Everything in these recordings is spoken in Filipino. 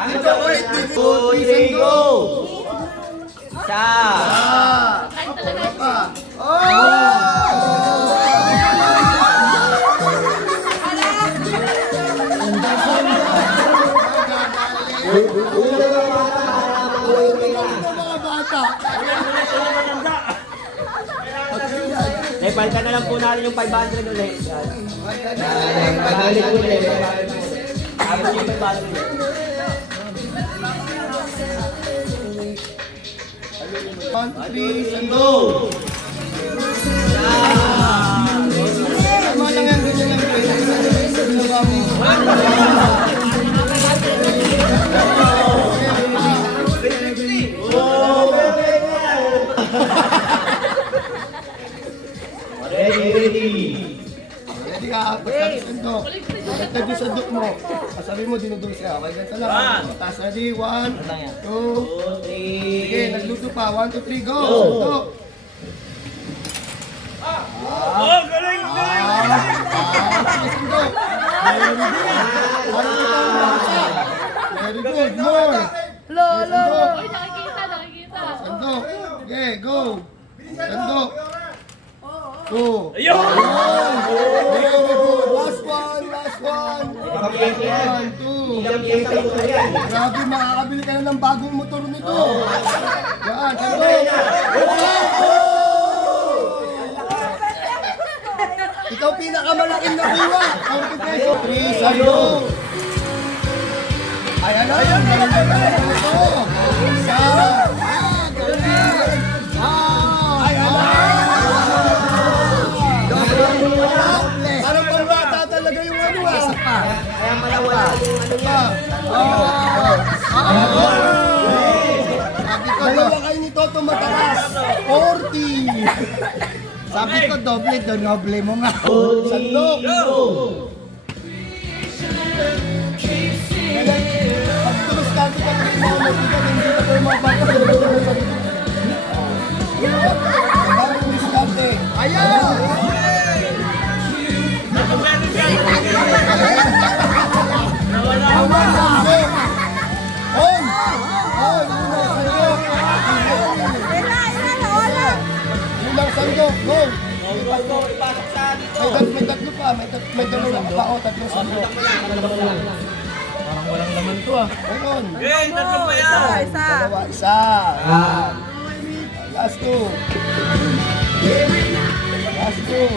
Ang chocolate. 2, 3, go! Isa. Palitan na lang po natin yung 500 ulit. 500 ulit. Tapos yung 500 ulit. 1, 3, and go! Tama lang yan, ganyan lang. Ginawa mo. Ready ka, pagkakit sandok. Pagkakit yung sandok mo. Sabi mo, dinudong siya. Okay, ganito lang. Taas, ready? 1, 2, 3. Sige, nagluto pa. 1, 2, 3, go! Sandok. Galing! Sandok. Very good. More. Sandok. Nakikita. Sandok. Okay, go. Sandok. Go. Ayun! Very good. Last one. 1, 2. Grabe, makakabili ka na ng bagong motor nito. Yan, sandok. Ikaw pinakamalaking nakuha. 40 pesos. 3, sandok. Ayan na. Ito. Isa. Ayan na. Parang pambata talaga yung ano ah. Kaya malawala yung ano yan. Sabi ko, dalawa kayo ni Toto matakas. 40. Sabi ko, doble, doble mo nga. Sandok. Pag tumas ka rin mga mabigat, hindi ka kayo mapapagod. Sabang miskante. Ayan! Unang sandok. On! Unang sandok. Unang sandok. Go! Ipasok sa dito. May tatlo pa. May dalawa pa. O, tatlong sandok. Parang walang laman to ah. Ayun. Okay, tatlo pa yan. Dalawa, isa. Last two. Last two.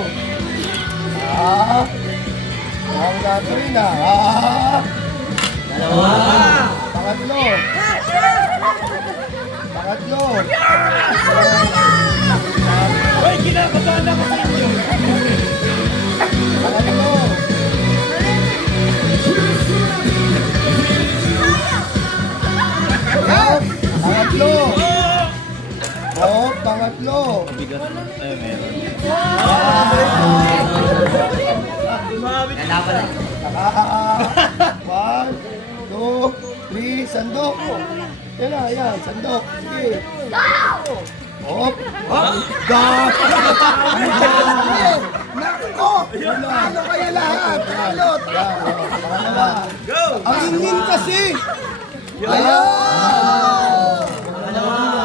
Ang gagawin na. Dalawa. Pangatlo. Uy, kinakabahan ako sa inyo. Pangatlo. Pangatlo. Pangatlo. Lalaban na. 1, 2, 3, sandok. Yan na, yan, sandok. Sige. Hop. Nako! Ano kaya lahat? Ano? Go! Ang ingin kasi! Ayan!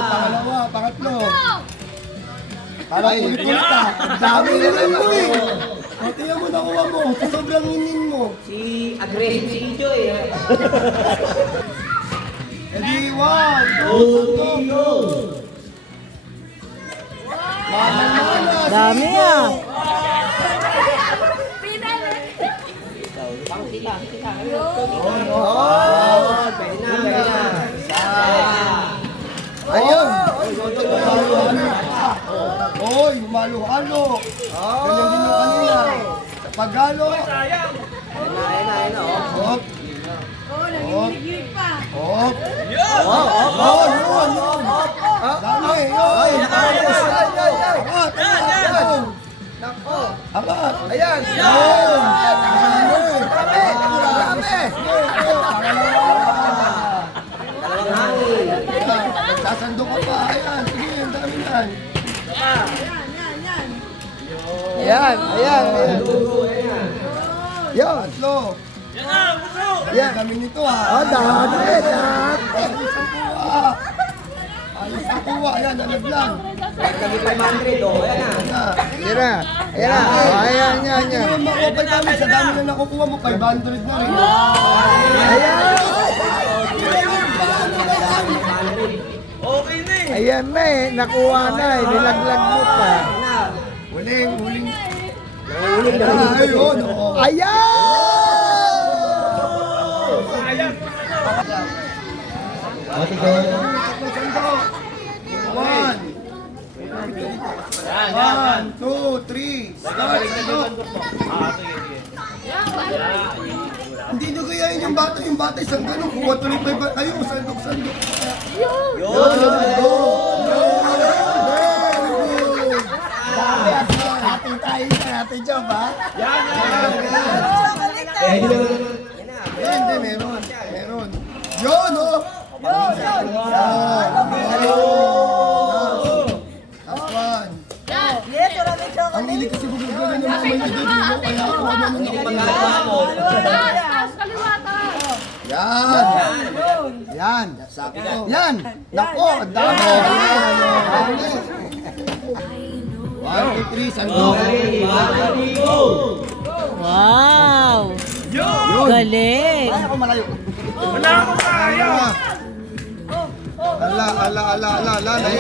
Pangalawa, pangatlo. Parang ulit-ulit ah. Ang dami na lang mo eh. O, tingnan mo nakuha mo. Sa sobrang ingin mo. Si aggressive si Ijo eh. Ready, 1, 2, sandok. Dami ah. Pang sila. Pwede na. Ayun! Oy, humalo-halo. Ganyan din yung kanina. Sa paghalo. Ayun na. Hop. Hop. Yun. Dami. Yun. Apat. Ayan. Yun. Nagsasando ka pa. Ayan. Sige, ang dami yan. Ayan. Yan. Tatlo. Yan na! Yan. Kami nito ha. Oh, dati. Isang kuha. Ayos na kuha. Yan, nalaglag. Kami 500, oh. Ayan na. Ayan na. Ayan na. Oh, ayan, yan, yan. Ngayon, ma-open kami. Sa dami na nakukuha mo, 500 na rin. Ayan na eh. Nakuha na eh. Nilaglag mo pa. Huling. Nanguling na. Ayun. Oo. Ayan! One. 1, 2, 3. Start. Hindi nyo gayahin yung bata. Yung bata isang ganun. Kuha tuloy pa iba kayo. Sandok. Ate tayo na. Ate Job ha? Hindi, meron. Yun, oh. Last one. Ang hilig kasi bugagalan yung mga may edad, no? Kaya ako naman ang Yan. Yan. Sakto. Yan. Nako, ang dami. 1, 2, 3, sandok. Wow! Galing! Ay, ako malayo. Wala akong kaya. Ala. Yan na.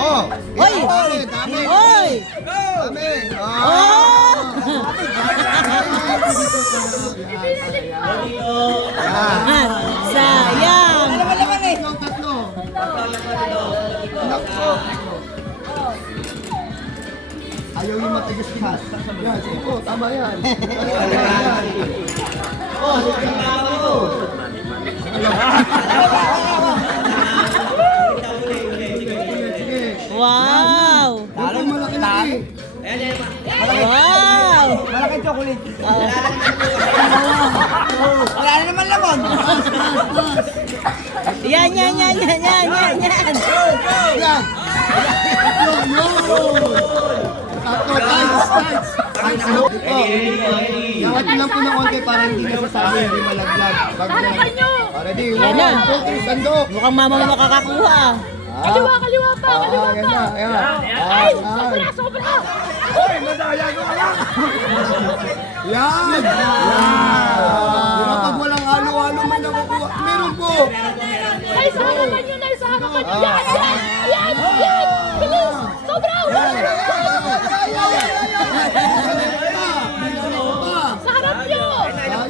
Oh. Oy! Dami. Oy! Dami. Oh! Sayang! Tatlo. Nako. Ayaw yung matigas-tigas. Yan, sige po, tama yan. Oh, sige. Wow! Yan po, malaki-laki. Wow! Malaking chocolate. Wala na naman lamon! Yan! Yan. Tatlo, tights. Yangat nyo lang po ng konti para hindi nasasabi, hindi malaglag. Ready? Yan na. 1, 2, 3, sandok. Mukhang mama mo makakakuha. Kaliwa pa. Ayan. Ay, sobra. Hoy, madaya ko ka lang. Yan! Di ba pag walang halo-halo may nakukuha? Meron po! Ay, sa harapan yun. Yan. Bilis. Sobra. Sa harap nyo. Ayan,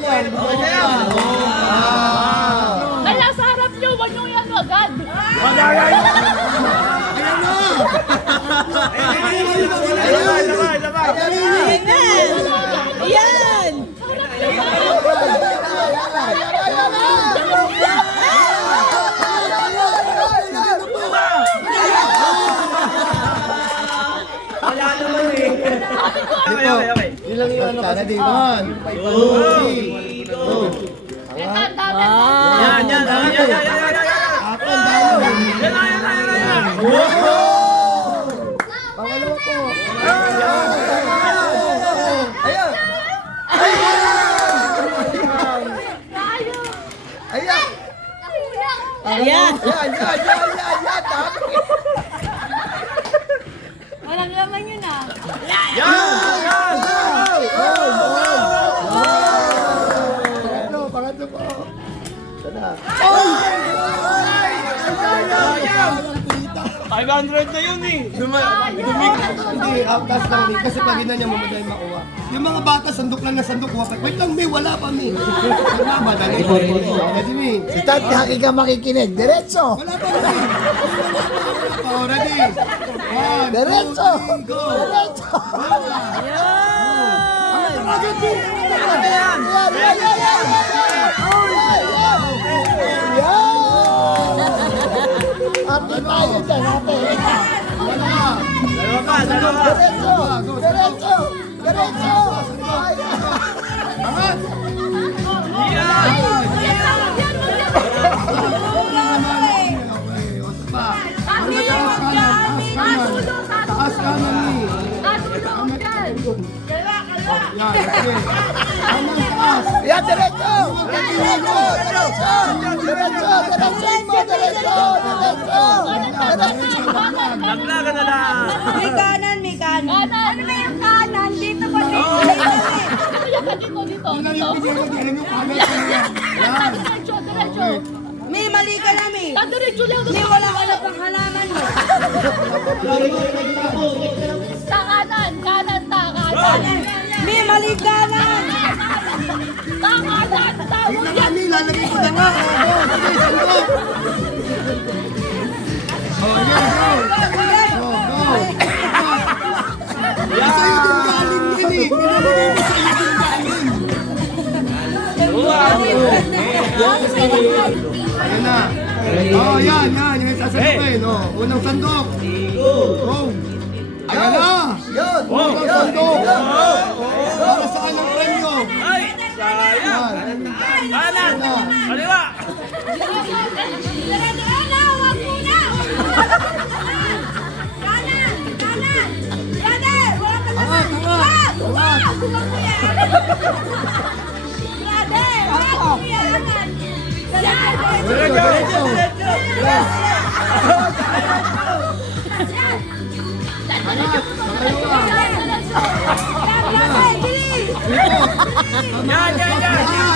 Kaya sa harap nyo, wag nyo yan agad. Madaya yun. Yan! Wala naman eh. Okay. Ilang yung ano kasi? 1, 2, 3, go! Ang dami. Yan. Ako, ang dami! Yan. Pangalawa po! Ayan! Ayan! Dami! Walang laman yun ah. Pangatlo po! Sana! 500 na yun eh. Hindi, outcast lang din. Kasi pag ina niya mamadali makuha. Yung mga bata, sandok lang na sandok. Wait lang, may wala pa, mi. Wala, madali. Ready, mi? Si Tati Haki ka makikinig. Diretso! Wala pa, mi. Oh, ready? 1, 2, Diretso! 3, go! Diretso! Agad, mi! Yan! Ate tayo dyan, ate. Dalawa pa. Diretso! Diretso! Diretso! Angat! Okay, o pa. Taas kanan, mi. Yan, okay. Tamang taas. Yan, diretso! Ready? Naglaga na lang. May kanan, may kanan. Kanan. Ano ba yung kanan? Dito ba? Kuya ka dito, dito. Unang Dito. yung pinili, ganun yung kanan sa niya. Yan. Diretso, diretso. May mali ka na, may. Diretso lang. May wala ka na pang halaman mo. Sa kanan, kanan, ta, kanan. May mali kanan. Ta, kanan, ta. Wait na kami, lalagay ko na nga. Sige, sandok. Go. Sa'yo din galing yun eh. Pinamigay mo sa'yo din galing. Ayan na. Oh, yan. Yung sasagutin. Oh, unang sandok. Go. Ayan na. Unang sandok. Para saan ang premyo? Ay, sayang. Kanan. Kaliwa. Diretso.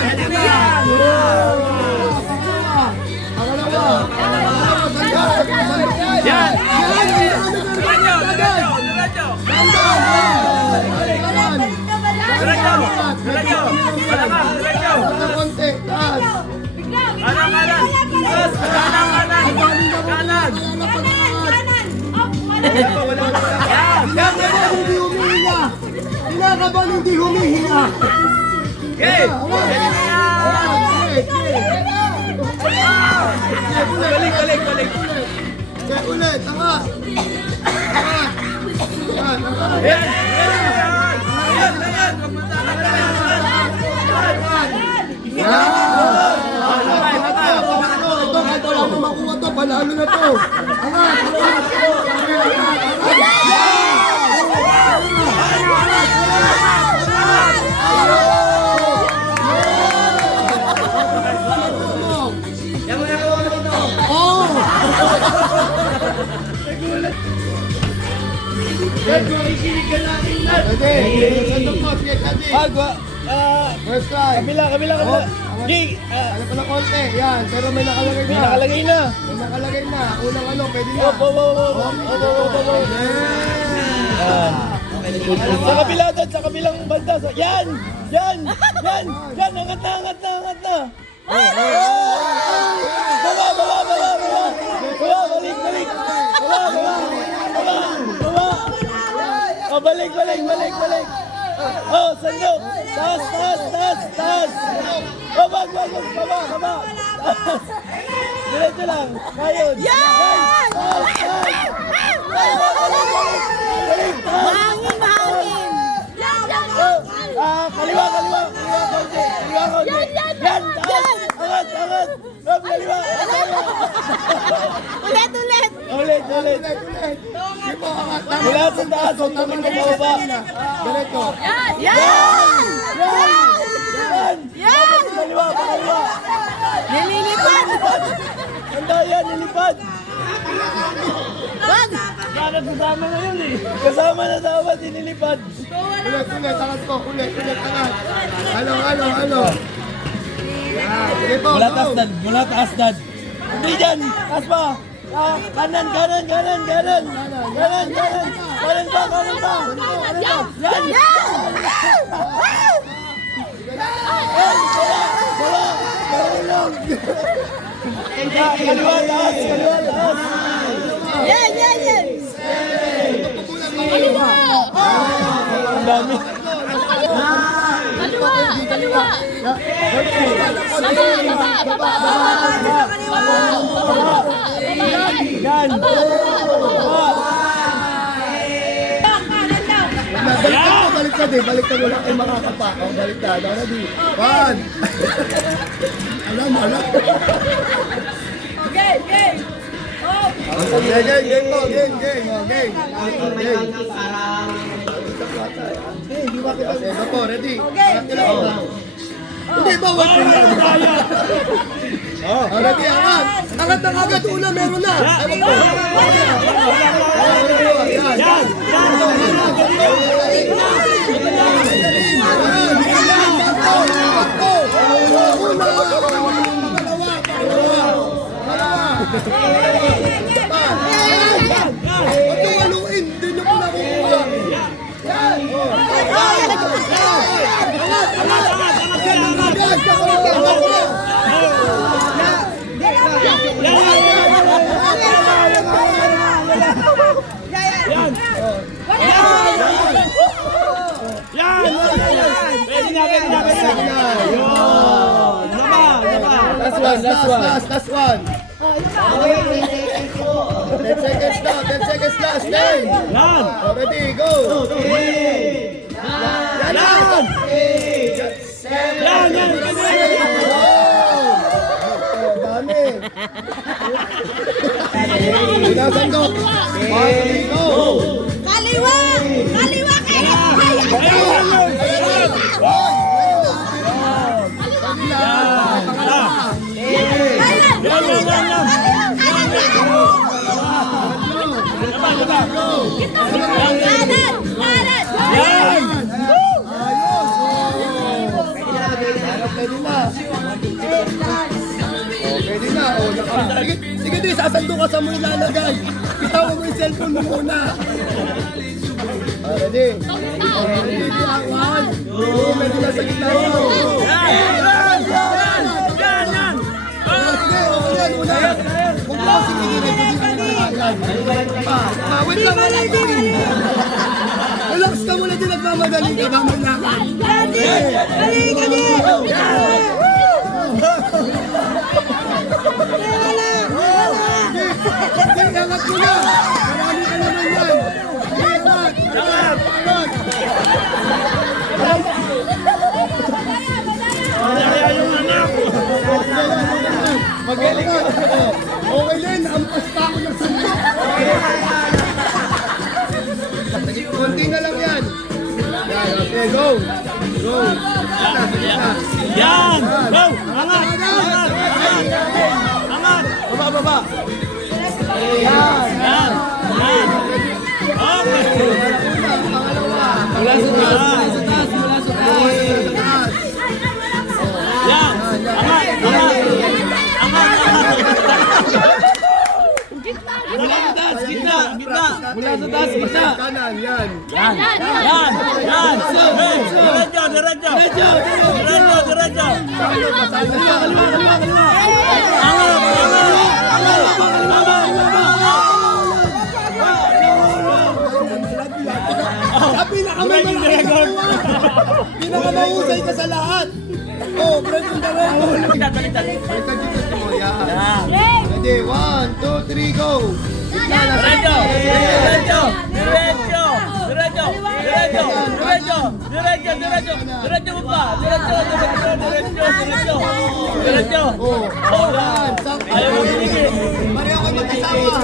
Angat. Pangalawa. Yan. Diretso. Kanan. Kinakabahan hindi humihinga. Okay. Balik. Okay, ulit. Angat. Yan. Ito lang na makuha to. Panalo na to. Angat. Sandok mo, sige, Kati. First try. Kabila. Gig. Ano pa ng konti? Yan, pero may nakalagay na. Nakalagay na. May nakalagay na. Unang ano, pwede na. Sa kabila doon, sa kabilang banda. Yan. Angat na. Baba. Balik. Baba. Oh, balik. Oh, sandok. Taas. Oh, baba. Diretso lang. Ayun. Yan! Mahangin. Kaliwa konti. Yan, taas. Angat. Oh, kaliwa. Ulit. Ulit. Sige po, angat. Mula sa taas, huwag naman nababa. Diretso. Yan! Kaliwa. Nililipad! Handa yan, nilipad. Wag! Bakit kasama na yun eh? Kasama na dapat, inilipad. Ulit, angat ko. Ulit, angat. Ano? Yan, sige po, go. Mula taas, dad. Hindi dyan, taas pa. Kanan. Kanan pa. Yan. Marunong. Kaliwa taas. Yan! Ang dami. Kaliwa. Baba. Yan. Baliktad, wala kayong makakapa. O, baliktad. Ako na di. 1. Alam. Okay. Game po. Game. Ito po, ready? Hindi ba, wag mo yan. Ready, angat. Angat ng agad. Una, meron na. Ewan ko. Yan. Huwag yung haluin. Hindi nyo po nakukuha. Last one. 10 seconds now. 10 seconds last. 10. Ready, go. Binasan ko. Go. Kaliwa! Kaliwa kayo! Pwede na. Sige, di, sasando ka sa mo ilalagay. Bitaw mo yung cellphone mo muna. Ready? Ready, one. Pwede na sa gitna mo. Sige, okay yan, una. Huwag mo kasi pinigil. Wait lang, wala ko. Relax ka muna din, nagmamadali ka. Mamaya ka. Sige, angat mo na. Marami ka naman yan. Sige, angat. Magaling ka. Okay din, ampas pa ako ng sundok. Konti na lang yan. Okay, go. Go. Yan! Go! Angat! Baba. Yan! Okay! Mula sa taas. Yan! Angat! Mula sa taas, gitna! Mula sa taas, gitna! Kanan, yan. Yan! Diretso! Pinakamahusay ka sa lahat. Oh, break yung dalawa. Baliktad dito mo, yan. Ready, 1, 2, 3, go. Oh, yan. Ayaw mo binigil. Pareho kayo magkasama.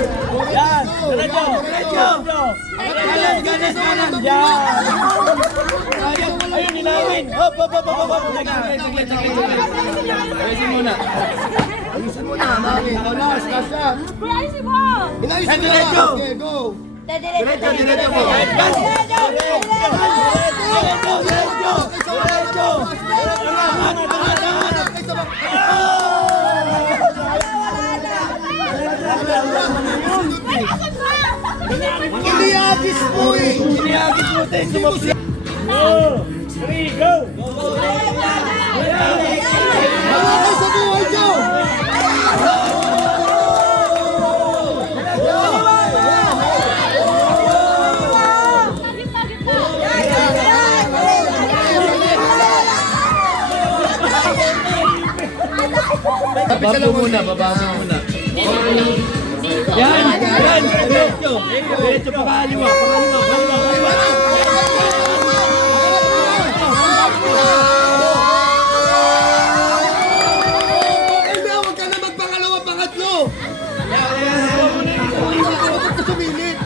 Yan! Diretso! Ayun, ninawin! Hop! Ayusin muna. Ayusin mo na, mami. Oh, last yan. Ayusin mo! Inayusin mo na. Okay, go. Diretso mo. Iniagis mo eh. Iniagis mo tayo sumapsi. 2, 3, go! Wala kayo sa buhay nyo. Baba mo muna. Yan! Diretso! Diretso pa kaliwa! Hindi, huwag ka na magpangalawa, pangatlo. Huwag ka sumilit.